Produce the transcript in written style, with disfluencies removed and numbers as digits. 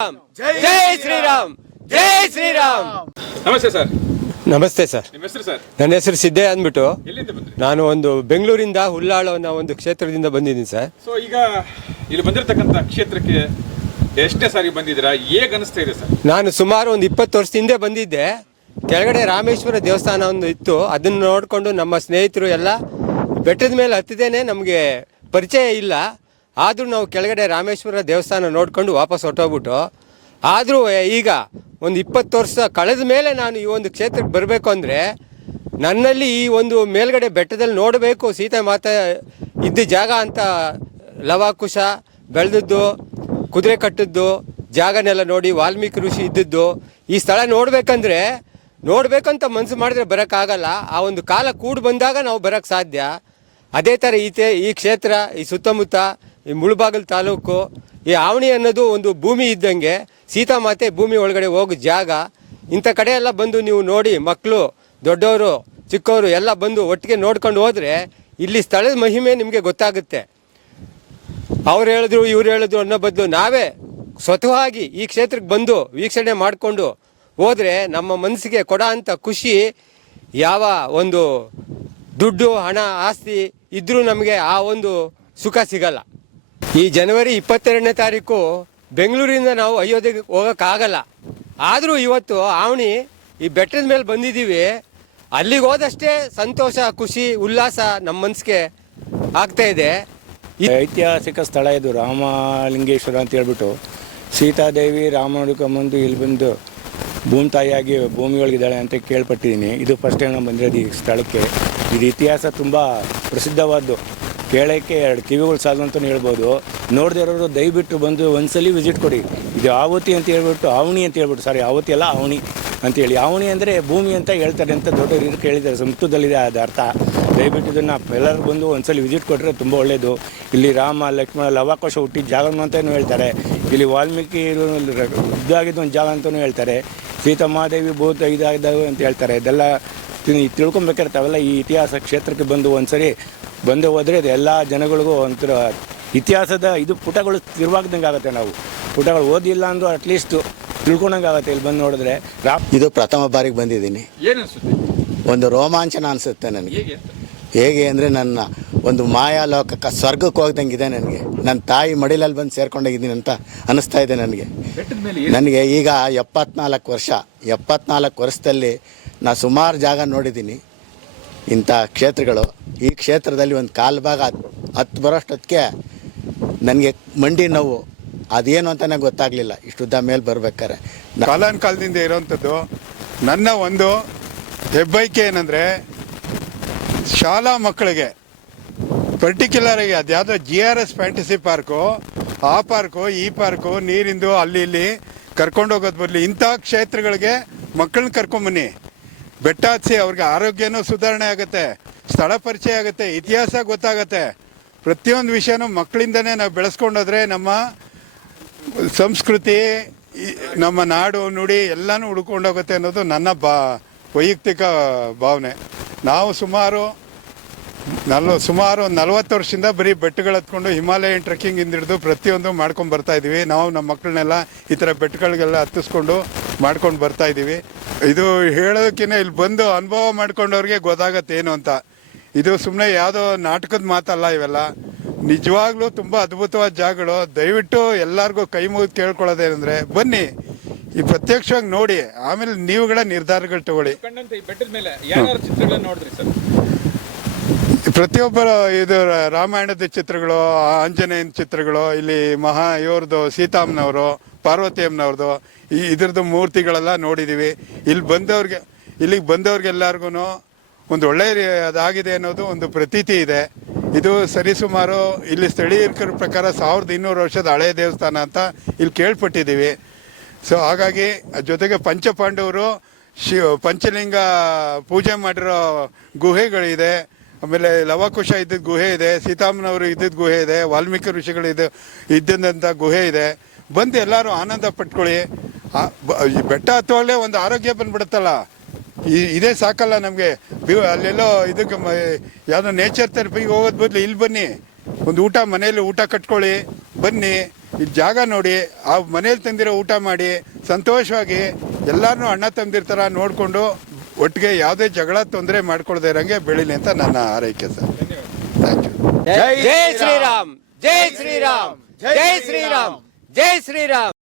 ಜೈ ಶ್ರೀರಾಮ್ ಜೈ ಶ್ರೀರಾಮ್. ನಮಸ್ತೆ ಸರ್. ನಮಸ್ತೆ ಸರ್. ನಿಮ್ಮ ಹೆಸರು ಸರ್? ನನ್ನ ಹೆಸರು ಸಿದ್ದಯ್ಯ ಅಂದ್ಬಿಟ್ಟು. ಎಲ್ಲಿಂದ ಬಂದ್ರಿ? ನಾನು ಒಂದು ಬೆಂಗಳೂರಿಂದ ಹುಲ್ಲಾಳು ಅನ್ನೋ ಒಂದು ಕ್ಷೇತ್ರದಿಂದ ಬಂದಿದ್ದೀನಿ ಸರ್. ಸೊ ಈಗ ಇಲ್ಲಿ ಬಂದಿರತಕ್ಕಂಥ ಕ್ಷೇತ್ರಕ್ಕೆ ಎಷ್ಟೇ ಸಾರಿ ಬಂದಿದ್ದೀರಾ, ಹೇಗೆ ಅನಿಸ್ತಾ ಇದೆ ಸರ್? ನಾನು ಸುಮಾರು ಒಂದು 20 ವರ್ಷದ ಹಿಂದೆ ಬಂದಿದ್ದೆ. ಕೆಳಗಡೆ ರಾಮೇಶ್ವರ ದೇವಸ್ಥಾನ ಒಂದು ಇತ್ತು, ಅದನ್ನು ನೋಡಿಕೊಂಡು ನಮ್ಮ ಸ್ನೇಹಿತರು ಎಲ್ಲ ಬೆಟ್ಟದ ಮೇಲೆ ಹತ್ತಿದೇನೆ, ನಮಗೆ ಪರಿಚಯ ಇಲ್ಲ. ಆದರೂ ನಾವು ಕೆಳಗಡೆ ರಾಮೇಶ್ವರ ದೇವಸ್ಥಾನ ನೋಡಿಕೊಂಡು ವಾಪಸ್ ಹೊರಟೋಗ್ಬಿಟ್ಟು, ಆದರೂ ಈಗ ಒಂದು 20 ವರ್ಷ ಕಳೆದ ಮೇಲೆ ನಾನು ಈ ಒಂದು ಕ್ಷೇತ್ರಕ್ಕೆ ಬರಬೇಕು ಅಂದರೆ ನನ್ನಲ್ಲಿ ಈ ಒಂದು ಮೇಲ್ಗಡೆ ಬೆಟ್ಟದಲ್ಲಿ ನೋಡಬೇಕು ಸೀತಾ ಮಾತಾ ಇದ್ದ ಜಾಗ ಅಂತ ಲವಾಕುಶ ಬೆಳೆದದ್ದು, ಕುದುರೆ ಕಟ್ಟಿದ್ದು ಜಾಗನೆಲ್ಲ ನೋಡಿ, ವಾಲ್ಮೀಕಿ ಋಷಿ ಇದ್ದದ್ದು, ಈ ಸ್ಥಳ ನೋಡಬೇಕಂತ ಮನಸ್ಸು ಮಾಡಿದ್ರೆ ಬರೋಕ್ಕಾಗಲ್ಲ. ಆ ಒಂದು ಕಾಲ ಕೂಡಿ ಬಂದಾಗ ನಾವು ಬರೋಕ್ಕೆ ಸಾಧ್ಯ. ಅದೇ ಥರ ಈ ಕ್ಷೇತ್ರ, ಈ ಸುತ್ತಮುತ್ತ, ಈ ಮುಳಬಾಗಿಲು ತಾಲೂಕು, ಈ ಆವಣಿ ಅನ್ನೋದು ಒಂದು ಭೂಮಿ ಇದ್ದಂಗೆ, ಸೀತಾಮಾತೆ ಭೂಮಿ ಒಳಗಡೆ ಹೋಗೋ ಜಾಗ. ಇಂಥ ಕಡೆ ಎಲ್ಲ ಬಂದು ನೀವು ನೋಡಿ, ಮಕ್ಕಳು ದೊಡ್ಡವರು ಚಿಕ್ಕವರು ಎಲ್ಲ ಬಂದು ಒಟ್ಟಿಗೆ ನೋಡ್ಕೊಂಡು ಹೋದರೆ ಇಲ್ಲಿ ಸ್ಥಳದ ಮಹಿಮೆ ನಿಮಗೆ ಗೊತ್ತಾಗುತ್ತೆ. ಅವ್ರು ಹೇಳಿದ್ರು ಇವ್ರು ಹೇಳಿದ್ರು ಅನ್ನೋ ಬದಲು ನಾವೇ ಸ್ವತಃವಾಗಿ ಈ ಕ್ಷೇತ್ರಕ್ಕೆ ಬಂದು ವೀಕ್ಷಣೆ ಮಾಡಿಕೊಂಡು ಹೋದರೆ ನಮ್ಮ ಮನಸ್ಸಿಗೆ ಕೊಡೋ ಅಂಥ ಖುಷಿ ಯಾವ ಒಂದು ದುಡ್ಡು ಹಣ ಆಸ್ತಿ ಇದ್ದರೂ ನಮಗೆ ಆ ಒಂದು ಸುಖ ಸಿಗಲ್ಲ. ಈ ಜನವರಿ 22ನೇ ತಾರೀಕು ಬೆಂಗಳೂರಿಂದ ನಾವು ಅಯೋಧ್ಯೆಗೆ ಹೋಗೋಕ್ಕಾಗಲ್ಲ. ಆದರೂ ಇವತ್ತು ಆವಣಿ ಈ ಬೆಟ್ಟದ ಮೇಲೆ ಬಂದಿದ್ದೀವಿ. ಅಲ್ಲಿಗೆ ಹೋದಷ್ಟೇ ಸಂತೋಷ, ಖುಷಿ, ಉಲ್ಲಾಸ ನಮ್ಮ ಮನಸ್ಸಿಗೆ ಆಗ್ತಾ ಇದೆ. ಐತಿಹಾಸಿಕ ಸ್ಥಳ ಇದು, ರಾಮಲಿಂಗೇಶ್ವರ ಅಂತ ಹೇಳ್ಬಿಟ್ಟು ಸೀತಾದೇವಿ ರಾಮನುಡ್ಕೊಂಬಂದು ಇಲ್ಲಿ ಬಂದು ಭೂಮಿ ತಾಯಿಯಾಗಿ ಭೂಮಿಯೊಳಗಿದ್ದಾಳೆ ಅಂತ ಕೇಳ್ಪಟ್ಟಿದ್ದೀನಿ. ಇದು ಫಸ್ಟ್ ಟೈಮ್ ನಾನು ಬಂದಿರೋದು ಈ ಸ್ಥಳಕ್ಕೆ. ಇದು ಇತಿಹಾಸ ತುಂಬ ಪ್ರಸಿದ್ಧವಾದ್ದು, ಕೇಳೋಕ್ಕೆ 2 ಕಿವಿಗಳು ಸಾಲು ಅಂತಲೂ ಹೇಳ್ಬೋದು. ನೋಡದೇ ಇರೋರು ದಯವಿಟ್ಟು ಬಂದು ಒಂದ್ಸಲಿ ವಿಸಿಟ್ ಕೊಡಿ. ಇದು ಆವತಿ ಅಂತ ಹೇಳ್ಬಿಟ್ಟು, ಆವಣಿ ಅಂತ ಹೇಳ್ಬಿಟ್ಟು, ಸಾರಿ ಆವತಿ ಅಲ್ಲ ಆವಣಿ ಅಂತೇಳಿ. ಆವಣಿ ಅಂದರೆ ಭೂಮಿ ಅಂತ ಹೇಳ್ತಾರೆ ಅಂತ ದೊಡ್ಡವರು ಇದಕ್ಕೆ ಹೇಳಿದ್ದಾರೆ, ಸಂಸ್ಕೃತದಲ್ಲಿದೆ ಅದು ಅರ್ಥ. ದಯವಿಟ್ಟು ಇದನ್ನು ಎಲ್ಲರೂ ಬಂದು ಒಂದ್ಸಲಿ ವಿಸಿಟ್ ಕೊಟ್ಟರೆ ತುಂಬ ಒಳ್ಳೆಯದು. ಇಲ್ಲಿ ರಾಮ ಲಕ್ಷ್ಮಣ ಲವಾಕುಶ ಹುಟ್ಟಿದ ಜಾಗನೂ ಅಂತಲೂ ಹೇಳ್ತಾರೆ. ಇಲ್ಲಿ ವಾಲ್ಮೀಕಿ ಇದಾಗಿದ್ದು ಒಂದು ಜಾಗ ಅಂತಲೂ ಹೇಳ್ತಾರೆ. ಸೀತಾಮಹಾದೇವಿ ಭೂತ ಇದಾಗಿದ್ದಾವೆ ಅಂತ ಹೇಳ್ತಾರೆ. ಇದೆಲ್ಲ ತಿಳ್ಕೊಬೇಕಾದ್ರೆ ಈ ಇತಿಹಾಸ ಕ್ಷೇತ್ರಕ್ಕೆ ಬಂದು ಒಂದ್ಸರಿ ಬಂದು ಹೋದರೆ ಅದು ಎಲ್ಲ ಜನಗಳಿಗೂ ಒಂಥರ ಇತಿಹಾಸದ ಇದು ಪುಟಗಳು ತಿರುವಾಗ್ದಂಗೆ ಆಗುತ್ತೆ. ನಾವು ಪುಟಗಳು ಓದಿಲ್ಲ ಅಂದರೂ ಅಟ್ಲೀಸ್ಟ್ ತಿಳ್ಕೊಂಡಂಗೆ ಆಗುತ್ತೆ ಇಲ್ಲಿ ಬಂದು ನೋಡಿದ್ರೆ. ಇದು ಪ್ರಥಮ ಬಾರಿಗೆ ಬಂದಿದ್ದೀನಿ. ಏನು ಅನಿಸುತ್ತೆ? ಒಂದು ರೋಮಾಂಚನ ಅನಿಸುತ್ತೆ ನನಗೆ. ಹೇಗೆ ಅಂದರೆ ನನ್ನ ಒಂದು ಮಾಯಾಲೋಕಕ್ಕೆ ಸ್ವರ್ಗಕ್ಕೆ ಹೋಗ್ದಂಗಿದೆ ನನಗೆ. ನನ್ನ ತಾಯಿ ಮಡಿಲಲ್ಲಿ ಬಂದು ಸೇರ್ಕೊಂಡೋಗಿದ್ದೀನಿ ಅಂತ ಅನ್ನಿಸ್ತಾ ಇದೆ ನನಗೆ. ನನಗೆ ಈಗ 74 ವರ್ಷದಲ್ಲಿ ನಾನು ಸುಮಾರು ಜಾಗ ನೋಡಿದ್ದೀನಿ ಇಂಥ ಕ್ಷೇತ್ರಗಳು. ಈ ಕ್ಷೇತ್ರದಲ್ಲಿ ಒಂದು ಕಾಲು ಭಾಗ ಹತ್ತು ಬರೋಷ್ಟೊತ್ತಿಗೆ ನನಗೆ ಮಂಡಿ ನೋವು, ಅದೇನು ಅಂತ ನನಗೆ ಗೊತ್ತಾಗಲಿಲ್ಲ ಇಷ್ಟುದ್ದ ಮೇಲೆ ಬರ್ಬೇಕಾರೆ. ಕಾಲದಿಂದ ಇರೋವಂಥದ್ದು ನನ್ನ ಒಂದು ಹೆಬ್ಬೈಕೆ ಏನಂದರೆ, ಶಾಲಾ ಮಕ್ಕಳಿಗೆ ಪರ್ಟಿಕ್ಯುಲರಾಗಿ ಅದ್ಯಾವುದೋ GRS ಫ್ಯಾಂಟಸಿ ಪಾರ್ಕು, ಆ ಪಾರ್ಕು ಈ ಪಾರ್ಕು, ನೀರಿಂದು ಅಲ್ಲಿ ಇಲ್ಲಿ ಕರ್ಕೊಂಡೋಗೋದು ಬರಲಿ, ಇಂಥ ಕ್ಷೇತ್ರಗಳಿಗೆ ಮಕ್ಕಳನ್ನ ಕರ್ಕೊಂಬನ್ನಿ. ಬೆಟ್ಟ ಹತ್ಸಿ ಅವ್ರಿಗೆ ಆರೋಗ್ಯನೂ ಸುಧಾರಣೆ ಆಗುತ್ತೆ, ಸ್ಥಳ ಪರಿಚಯ ಆಗುತ್ತೆ, ಇತಿಹಾಸ ಗೊತ್ತಾಗುತ್ತೆ. ಪ್ರತಿಯೊಂದು ವಿಷಯನೂ ಮಕ್ಕಳಿಂದನೇ ನಾವು ಬೆಳೆಸ್ಕೊಂಡೋದ್ರೆ ನಮ್ಮ ಸಂಸ್ಕೃತಿ, ನಮ್ಮ ನಾಡು ನುಡಿ ಎಲ್ಲನೂ ಉಳ್ಕೊಂಡೋಗುತ್ತೆ ಅನ್ನೋದು ನನ್ನ ವೈಯಕ್ತಿಕ ಭಾವನೆ. ನಾವು ಸುಮಾರು 40 ವರ್ಷದಿಂದ ಬರೀ ಬೆಟ್ಟಗಳು ಹತ್ಕೊಂಡು ಹಿಮಾಲಯನ್ ಟ್ರೆಕ್ಕಿಂಗ್ ಹಿಡಿದು ಪ್ರತಿಯೊಂದು ಮಾಡ್ಕೊಂಡು ಬರ್ತಾ ಇದ್ದೀವಿ. ನಾವು ನಮ್ಮ ಮಕ್ಕಳನ್ನೆಲ್ಲ ಈ ಥರ ಬೆಟ್ಟಗಳಿಗೆಲ್ಲ ಹತ್ತಿಸ್ಕೊಂಡು ಮಾಡ್ಕೊಂಡು ಬರ್ತಾ ಇದ್ದೀವಿ. ಇದು ಹೇಳೋದಕ್ಕಿಂತ ಇಲ್ಲಿ ಬಂದು ಅನುಭವ ಮಾಡ್ಕೊಂಡವ್ರಿಗೆ ಗೊತ್ತಾಗತ್ತೆ ಏನು ಅಂತ. ಇದು ಸುಮ್ಮನೆ ಯಾವುದೋ ನಾಟಕದ ಮಾತಲ್ಲ, ಇವೆಲ್ಲ ನಿಜವಾಗ್ಲೂ ತುಂಬ ಅದ್ಭುತವಾದ ಜಾಗಗಳು. ದಯವಿಟ್ಟು ಎಲ್ಲರಿಗೂ ಕೈ ಮುಗಿದು ಕೇಳ್ಕೊಳ್ಳೋದೇನೆಂದರೆ, ಬನ್ನಿ ಈ ಪ್ರತ್ಯಕ್ಷವಾಗಿ ನೋಡಿ, ಆಮೇಲೆ ನೀವುಗಳ ನಿರ್ಧಾರಗಳು ತಗೊಳ್ಳಿ. ಪ್ರತಿಯೊಬ್ಬರು ಇದು ರಾಮಾಯಣದ ಚಿತ್ರಗಳು, ಆಂಜನೇಯನ ಚಿತ್ರಗಳು, ಇಲ್ಲಿ ಇವ್ರದ್ದು ಸೀತಾಮ್ಮನವರು, ಪಾರ್ವತಿ ಅಮ್ಮನವ್ರದ್ದು ಇದ್ರದ್ದು ಮೂರ್ತಿಗಳೆಲ್ಲ ನೋಡಿದ್ದೀವಿ. ಇಲ್ಲಿಗೆ ಬಂದವ್ರಿಗೆಲ್ಲರಿಗೂ ಒಂದು ಒಳ್ಳೆಯ ಅದಾಗಿದೆ ಅನ್ನೋದು ಒಂದು ಪ್ರತೀತಿ ಇದೆ. ಇದು ಸರಿಸುಮಾರು ಇಲ್ಲಿ ಸ್ಥಳೀಯರ ಪ್ರಕಾರ 1200 ವರ್ಷದ ಹಳೆಯ ದೇವಸ್ಥಾನ ಅಂತ ಇಲ್ಲಿ ಕೇಳ್ಪಟ್ಟಿದ್ದೀವಿ. ಸೊ ಹಾಗಾಗಿ ಜೊತೆಗೆ ಪಂಚಪಾಂಡವರು ಪಂಚಲಿಂಗ ಪೂಜೆ ಮಾಡಿರೋ ಗುಹೆಗಳಿದೆ. ಆಮೇಲೆ ಲವಕುಶ ಇದ್ದಿದ್ದ ಗುಹೆ ಇದೆ, ಸೀತಾಮ್ಮನವರು ಇದ್ದಿದ್ದ ಗುಹೆ ಇದೆ, ವಾಲ್ಮೀಕಿ ಋಷಿಗಳು ಇದ್ದಂಥ ಗುಹೆ ಇದೆ. ಬಂದು ಎಲ್ಲರೂ ಆನಂದ ಪಟ್ಕೊಳ್ಳಿ. ಬೆಟ್ಟ ಹತ್ತುವಾಗಲೇ ಒಂದು ಆರೋಗ್ಯ ಬಂದ್ಬಿಡುತ್ತಲ್ಲ, ಇದೇ ಸಾಕಲ್ಲ ನಮಗೆ. ಅಲ್ಲೆಲ್ಲೋ ಇದಕ್ಕೆ ಯಾವುದೋ ನೇಚರ್ ಥೆರಪಿಗೆ ಹೋಗೋದು ಬದಲು ಇಲ್ಲಿ ಬನ್ನಿ, ಒಂದು ಮನೆಯಲ್ಲಿ ಊಟ ಕಟ್ಕೊಳ್ಳಿ, ಬನ್ನಿ, ಈ ಜಾಗ ನೋಡಿ ಆ ಮನೇಲಿ ತಂದಿರೋ ಊಟ ಮಾಡಿ ಸಂತೋಷವಾಗಿ ಎಲ್ಲರನ್ನೂ ಅಣ್ಣ ತಮ್ಮದಿರ ಥರ ನೋಡಿಕೊಂಡು ಒಟ್ಟಿಗೆ ಯಾವುದೇ ಜಗಳ ತೊಂದರೆ ಮಾಡ್ಕೊಳ್ದೇ ಇರೋಂಗೆ ಬೆಳೀಲಿ ಅಂತ ನನ್ನ ಆರೈಕೆ sir. Thank you. Jai Shriram, Jai Shriram, Jai Shriram, Jai Shriram.